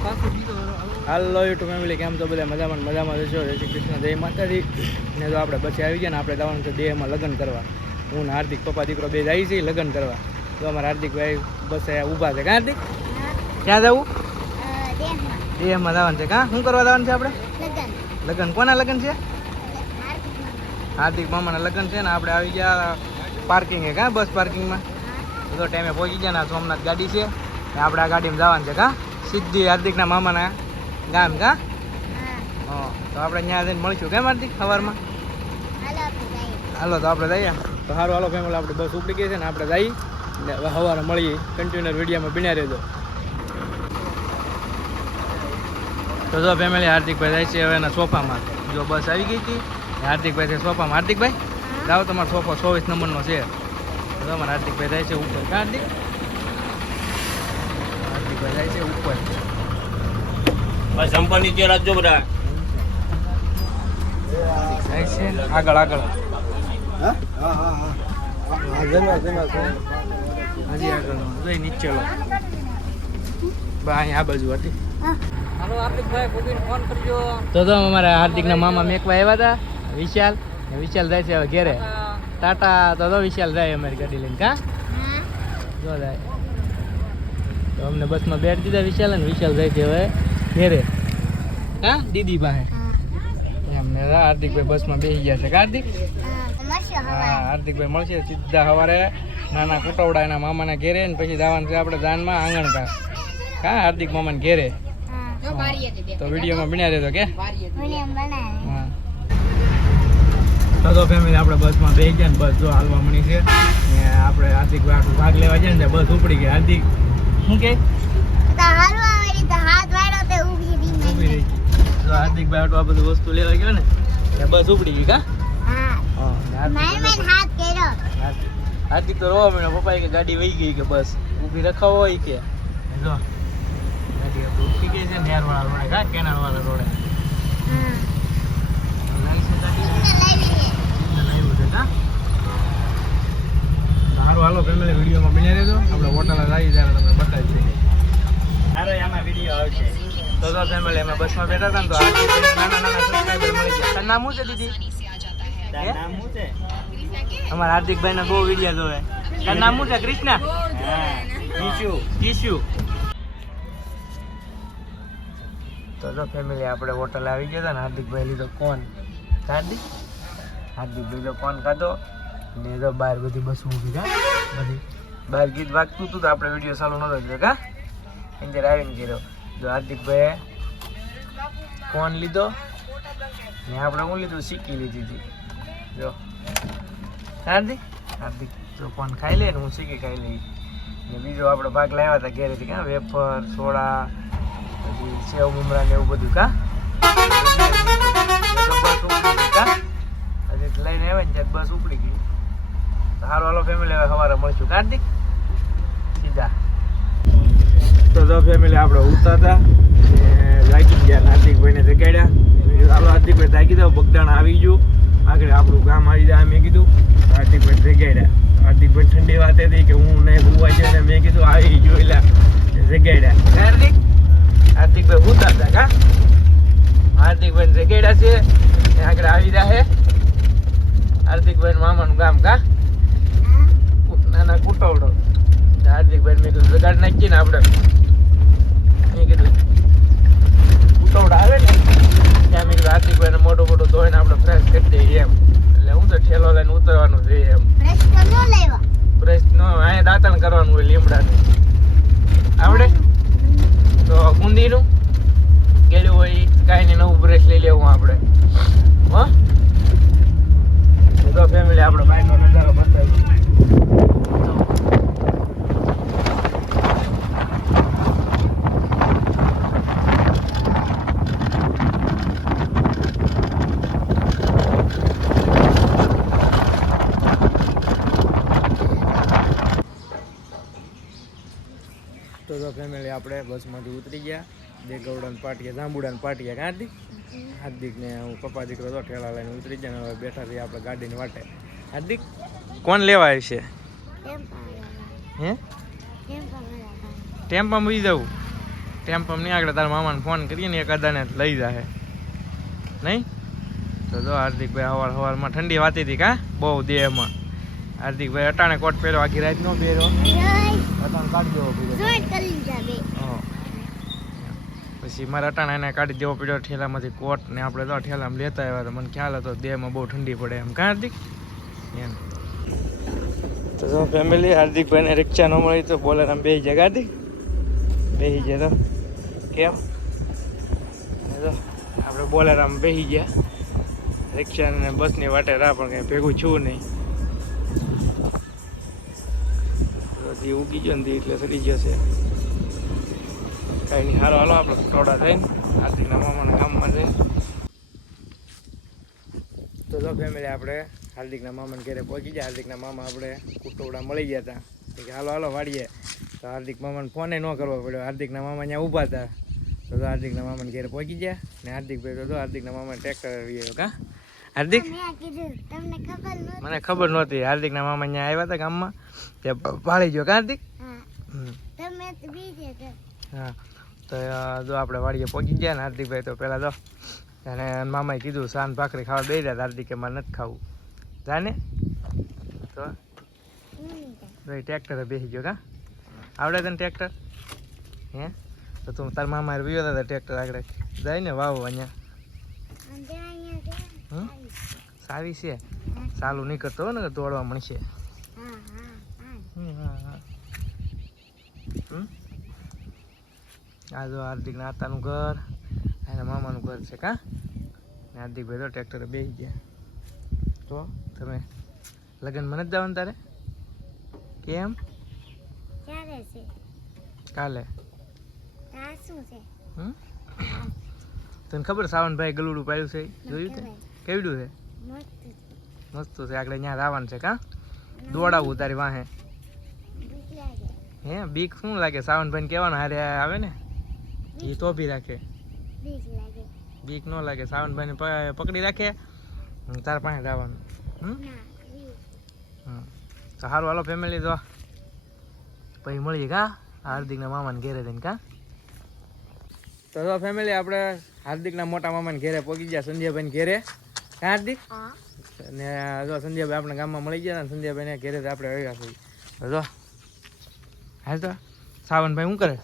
હાલો YouTube family, કેમ છો બધા? મજામાં જશો. જય શ્રી કૃષ્ણ, જય માતાજી. ને જો આપણે પછી આવી ગયા ને, આપણે જવાનું છે દેહમાં લગ્ન કરવા. હું ને હાર્દિક પપ્પા દીકરો બે જાય છે લગ્ન કરવા. તો અમારા હાર્દિકભાઈ બસ ઊભા છે. કાં હાર્દિક? ક્યાં જવું? દેહમાં જવાનું છે. કાં શું કરવા જવાનું છે આપણે? લગ્ન. કોના લગ્ન છે? હાર્દિક મામાના લગ્ન છે ને. આપણે આવી ગયા પાર્કિંગ હે. કાં બસ પાર્કિંગમાં બધો ટાઈમે પહોંચી ગયા ને. સોમનાથ ગાડી છે ને, આપણે આ ગાડીમાં જવાનું છે. કાં સીધી હાર્દિકના મામાના ગામ. કાં તો આપણે ત્યાં જઈને મળીશું. કેમ હાર્દિક? સવારમાં હાલો તો આપણે જઈએ. તો સારું હાલો ફેમિલી, આપણે બસ ઉપડી ગઈ છે ને, આપણે જઈએ ને સવારે મળીએ. કન્ટિન્યુઅર વિડીયોમાં બન્યા રહેજો. તો જો ફેમિલી, હાર્દિકભાઈ જાય છે હવે એના સોફામાં. જો બસ આવી ગઈ હતી, હાર્દિકભાઈ છે સોફામાં. હાર્દિકભાઈ જાઓ, તમારો સોફો 24 નંબરનો છે. તો અમારા હાર્દિકભાઈ જાય છે ઉપર. કાં હાર્દિક? હાર્દિકભાઈ જાય છે ઉપર. સંપર નીચે રાખજો બધા. જાય છે આગળ આગળ. હજી આગળ જોઈ નીચે લો. અહીં આ બાજુ હતી. તો અમારા હાર્દિકના મામા મેકવા આવ્યા હતા વિશાલ. વિશાલ જાય છે હવે ઘેરે. ટાટા. તો વિશાલ જાય અમારી ગાડી લઈને. કાં જો જાય. તો અમને બસમાં બેઠ દીધા વિશાલ, અને વિશાલ જાય છે હવે ઘેરે. હા દીદી પાસે એમને હાર્દિકભાઈ બસમાં બેસી ગયા છે. હાર્દિક? હા, હાર્દિકભાઈ મળશે સીધા સવારે નાના કુટવડા એના મામાના ઘેરે, ને પછી જવાનું છે આપણે જાનમાં આંગણકા. હા, હાર્દિક મામાને ઘેરે. તો વિડીયોમાં બન્યા રહેજો. કે હા. તો ફેમિલી, આપણે બસમાં બેસી ગયા ને, બસ જો હાલવા મળી છે ને. આપણે હાર્દિકભાઈ આખું ભાગ લેવા જાય ને, બસ ઉપડી ગઈ. હાર્દિક શું કે? હાર્દિકભાઈ આટલું આ બધું વસ્તુ લેવા ગયો ને, બસ ઉપડી ગઈ. કા હાર્દિક તો રોવા મળ્યો. પપ્પા કે ગાડી વહી ગઈ, કે બસ ઊભી રખાવો હોય કે. જો ગાડી ઉઠી ગઈ છે નેર વાળા રોડે. કા કેનાલ વાળા રોડે સારું હાલો ફેમિલી, વિડીયોમાં બન્યા રહેજો. આપણે હોટલ આવી ત્યારે તમને બતાવી દઈએ. સારો એમાં વિડીયો આવશે. તો ફેમિલી, અમે બસમાં બેઠા હતા ને, તો નાના સબસ્ક્રાઈબર મળી ગયા. તારું નામ શું છે દીદી? નામ શું છે? અમારા હાર્દિકભાઈ ના બહુ વિડીયો જોવે. તારું નામ શું છે? કૃષ્ણા? કિશુ. તો ફેમિલી, આપણે હોટલ આવી ગયા હતા ને, હાર્દિકભાઈ લીધો કોન. હાર્દિકભાઈ તો કોન ખાધો ને. તો બહાર બધી બસ ઊભી. કા બધી બહાર ગીત વાગતું હતું, તો આપણે વિડીયો ચાલુ નતો કર્યો. કા અંદર આવીને કર્યો. જો હાર્દિકભાઈ કોન લીધો ને, આપણે હું લીધું? સિક્કી લીધી હતી. જો હાર્દિક તો કોન ખાઈ લે ને, હું સિક્કી ખાઈ લઈ. ને બીજો આપણે ભાગ લાવ્યા હતા ઘેરેથી. કાં વેફર, સોડા, પછી સેવ મમરા ને એવું બધું. કા બસ ઉપડી ગઈ. કા હજી લઈને આવ્યા ને ત્યાં બસ ઉપડી ગઈ. સારું હાલો ફેમિલી, હવે સવારે મળશું. હાર્દિક સીધા. તો ફેમિલી, આપણે ઉતારતા લાગી ગયા. હાર્દિકભાઈને જગાડ્યા. હાલો હાર્દિકભાઈ જાગી દો, બગદાણા આવી ગયું. આગળ આપણું ગામ આવી જાય. મેં કીધું હાર્દિકભાઈ જગાડ્યા. હાર્દિકભાઈ ઠંડી વાત હતી કે હું નહીં હોવા છે ને, મેં કીધું આવી ગયું એટલે જગાડ્યા. હાર્દિકભાઈ ઉતારતા. કા હાર્દિકભાઈ જગાડ્યા છે, આગળ આવી જાય હાર્દિકભાઈ મામાનું ગામ. કા નાના કુટવડો. હાર્દિકભાઈ મેં કીધું જગાડ નાખીએ ને આપણે. મેં કીધું કુટવડા આવે ને ત્યાં મેં કીધું હાર્દિકભાઈને મોટું ધોઈને આપણે ફ્રેશ કરી દઈએ એમ. એટલે હું તો ઠેલો લઈને ઉતરવાનું છે એમ. બ્રશ નો અહીંયા દાંતણ કરવાનું હોય લીમડાનું. આવડે તો બુંદીનું ગેલું હોય કાંઈ નહીં, નવું બ્રશ લઈ લેવું આપણે. હો તો ફેમિલી, આપણે બાઈકનો નજારો બતાવીએ. તો ફેમિલી, આપણે બસમાંથી ઉતરી ગયા. દેગવડા પાટિયા, જાંબુડા પાટિયા. હાર્દિક હાર્દિકને હું પપ્પા દીકરો તો ઠેલા લઈને ઉતરી ગયા ને હવે બેઠા છીએ આપણે ગાડીની વાટે. હાર્દિક કોણ લેવા આવશે? હે ટેમ્પામાં બી જવું? ટેમ્પો નહીં આગળ તારા મામાને ફોન કરીએ ને એક અદાને લઈ જાય નહીં તો જો હાર્દિકભાઈ સવારમાં ઠંડી વાતી હતી કા બહુ દેહમાં હાર્દિકભાઈ અટાણે કોટ પહેરો આખી રાત નો પહેરો અટાણે કાઢી દેવો પડ્યો પછી મારે અટાણે એને કાઢી દેવો પડ્યો ઠેલામાંથી કોટ ને આપણે તો ઠેલામાં લેતા આવ્યા તો મને ખ્યાલ હતો દેહમાં બહુ ઠંડી પડે એમ કા હાર્દિક એમ તો જો ફેમિલી હાર્દિકભાઈને રિક્ષા ન મળી તો બોલે આમ બેસી જાય હાર્દિક બેસી જાય તો કેમ જો આપણે બોલેરામાં બેસી ગયા રિક્ષા ને બસની વાટે રાહ પણ કંઈ ભેગું છું નહીં હજી ઉગી ગયો ને એટલે સડી જશે કાંઈ નહીં સારો હાલો આપણે થોડા થઈને હાર્દિકના મામાના ગામમાં જઈને તો જો ફેમિલી આપણે હાર્દિકના મામાને ઘરે પહોંચી ગયા હાર્દિકના મામા આપણે કુટોડા મળી ગયા હતા કે હાલો હાલો વાળીએ તો હાર્દિક મામાને ફોને ન કરવો પડ્યો હાર્દિકના મામા ત્યાં ઊભા હતા તો હાર્દિકના મામાને ઘરે પહોંચી ગયા ને હાર્દિકભાઈ તો હાર્દિકના મામાને ટ્રેક્ટર આવ્યો કા હાર્દિક મને ખબર નહોતી હાર્દિકના મામા અહીંયા આવ્યા હતા ગામમાં તે ભાળી ગયો કા હાર્દિક હા તો જો આપણે વાડીએ પહોંચી ગયા ને હાર્દિકભાઈ તો પહેલાં તો અને મામાએ કીધું સાન ભાખરી ખાવા દઈ રહ્યા હાર્દિકે મારે નથી ખાવું જાને તો ભાઈ ટ્રેક્ટરે બેસી ગયો કા આવડે તને ટ્રેક્ટર હે તો તું તારા મામા વિયો હતા ટ્રેક્ટર આગળ જાય ને વાવ અહીંયા સારી છે ચાલુ નહીં કરતો હોય ને દોડવા મળશે આ જો હાર્દિકના આતાનું ઘર અને મામાનું ઘર છે કા હાર્દિકભાઈ તો ટ્રેક્ટરે બેસી ગયા તો તમે લગ્ન મને જ જવાનું તારે કેમ કાલે તને ખબર સાવનભાઈ ગલુડું પાડ્યું છે જોયું છે કેવડું છે મસ્ત છે આગળ અહીંયા રાવણ છે કા દોડાવવું તારી વાહે હે બીક શું લાગે સાવનભાઈ ને કહેવાનું હારે આવે ને એ તો બી રાખે બીક ન લાગે સાવનભાઈ ને પકડી રાખે તારા પાસે જવાનું તો સારું હાલો ફેમિલી તો પછી મળીએ કા હાર્દિકના મામાને ઘેરે જઈને કા તો ફેમિલી આપણે હાર્દિકના મોટા મામાને ઘેરે પહોંચી ગયા સંજયભાઈને ઘેરે કા હાર્દિક ને જો સંજયભાઈ આપણે ગામમાં મળી ગયા ને સંજયભાઈને ઘેરે આપણે આવ્યા છીએ જો હાલ તો સાવનભાઈ શું કરે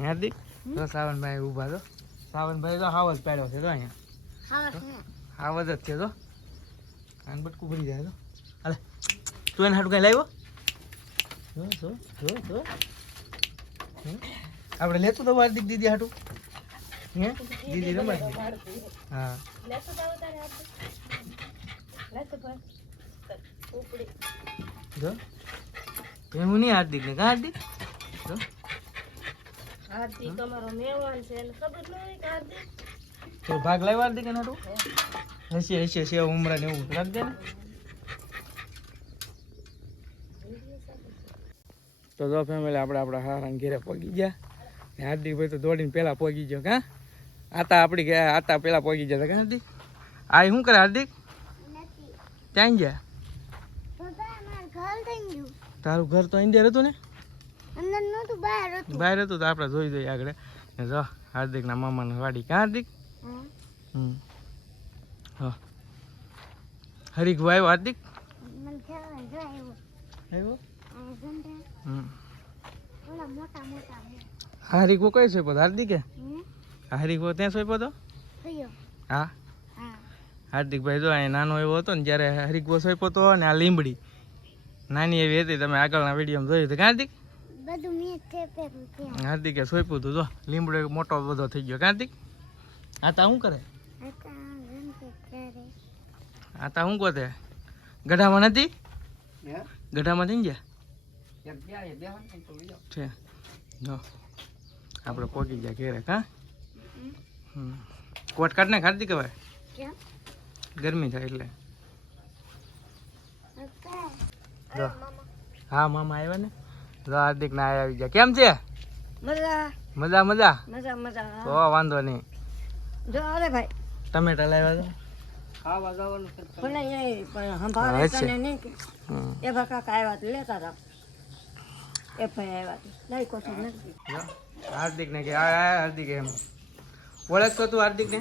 હાર્દિક તો સાવનભાઈ ઊભા તો સાવનભાઈ તો હાવ જ પાડ્યો છે તો અહીંયા હાવ જ છે તો કાન બટકું ભરી જાય તો હાલે તું એને હાટું કઈ લાવ્યો આપણે લેતું તો હાર્દિક દીદી હાટું હે દીદી રમાય હા જો એવું નહીં હાર્દિક ને કા હાર્દિક જો હાર્દિક અમારો મહેમાન છે એને ખબર ન હોય કે હાર્દિક તો ભાગ લાવ્યો હાર્દિક એનો તો હશે સેવ ઉમરા ને એવું રાખ દે ને તો જો ફેમિલી આપણે આપણા હારાને ઘેરે પહોંચી ગયા ને હાર્દિકભાઈ તો દોડીને પહેલા પહોંચી ગયો કા આતા પહેલા પહોંચી ગયા કા હાર્દિક આ શું કરે હાર્દિક ક્યાં ગયા તારું ઘર તો અંદર હતું ને બહાર હતું તો આપણે જોઈ દઈએ આગળ જો હાર્દિકના મામાને વાડી કા હાર્દિક હા હરીકભાઈ આવ્યો હાર્દિક આવ્યો હરીકો કઈ સોપ્યો હતો હાર્દિકે હરીકો ત્યાં સોપ્યો હતો હા હાર્દિકભાઈ જો અહીંયા નાનો એવો હતો ને જ્યારે હરીકો સોપ્યો હતો ને આ લીંબડી નાની એવી હતી તમે આગળના વિડીયોમાં જોયું હતું હાર્દિક હાર્દિકે સોપ્યું હતું જો લીમડો મોટો બધો થઈ ગયો હાર્દિક આતા શું કરે આતા શું કહે ગઢામાં નથી ગઢામાં થઈ ગયા છે જો આપણે પહોંચી ગયા ઘેરે કા કોટ કાઢ ને હાર્દિક હવે ગરમી થાય એટલે જો હા મામા આવ્યા ને જો હાર્દિક ના આવી ગયા કેમ છે મજા મજા તો વાંધો નહીં જો અરે ભાઈ ટમેટા લાવ્યા તો ખાવા જવાનું પણ સંભાળે તને નહીં કે એ ભકા આવ્યા તો લેતા હતા એ ભાઈ આવ્યા તો લઈ કોશું નથી હાર્દિક ને કે આ હાર્દિક એમ ઓળખતો તું હાર્દિક ને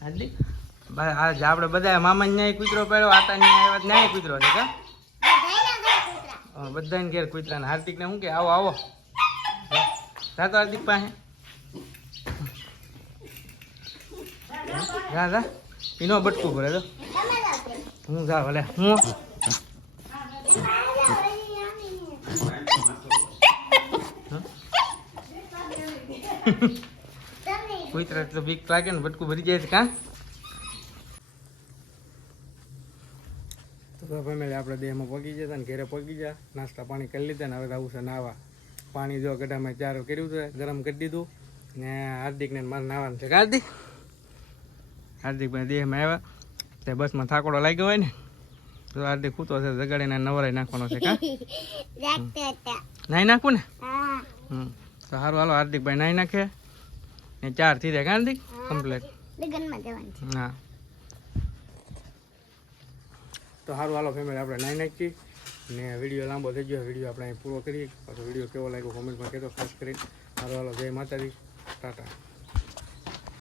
હાર્દિક આજ આપણે બધા મામા ન્યાય કૂતરો પહેર્યો આટા ન્યાય આવ્યા ન્યાય કૂતરો છે કા બધાને ઘેર કૂતરા ને હાર્દિક ને શું કે આવો આવો જાતો હાર્દિક પાસે જા જા એનો બટકું ભરે તો હું જા ભલે હું કૂતરા તો બીક લાગે ને બટકું ભરી જાય છે કાં તો ફેમિલી આપણે દેહમાં પગી જતા ને ઘેરે પગી જા નાસ્તા પાણી કરી લીધા ને હવે આવું છે નાવા પાણી જો ગઢામાં ચાર કર્યું છે ગરમ કરી દીધું ને હાર્દિકને મારે નાવાનું છે હાર્દિક હાર્દિકભાઈ દેહમાં આવ્યા તે બસમાં થાકોડો લાગ્યો હોય ને તો હાર્દિક ખૂતો છે જગાડીને નવરાઈ નાખવાનો છે કાં નાહી નાખવું ને તો સારું હાલો હાર્દિકભાઈ નાહી નાખે ને 4 થઈ જાય હાર્દિક કમ્પ્લીટ હા તો સારું હાલો ફેમિલી આપણે નાહી નાખીએ ને વિડીયો લાંબો થઈ ગયો વિડીયો આપણે અહીં પૂરો કરીએ પાછો વિડીયો કેવો લાગ્યો કોમેન્ટમાં કહેતો ખાસ કરીને સારું હાલો જય માતાજી ટાટા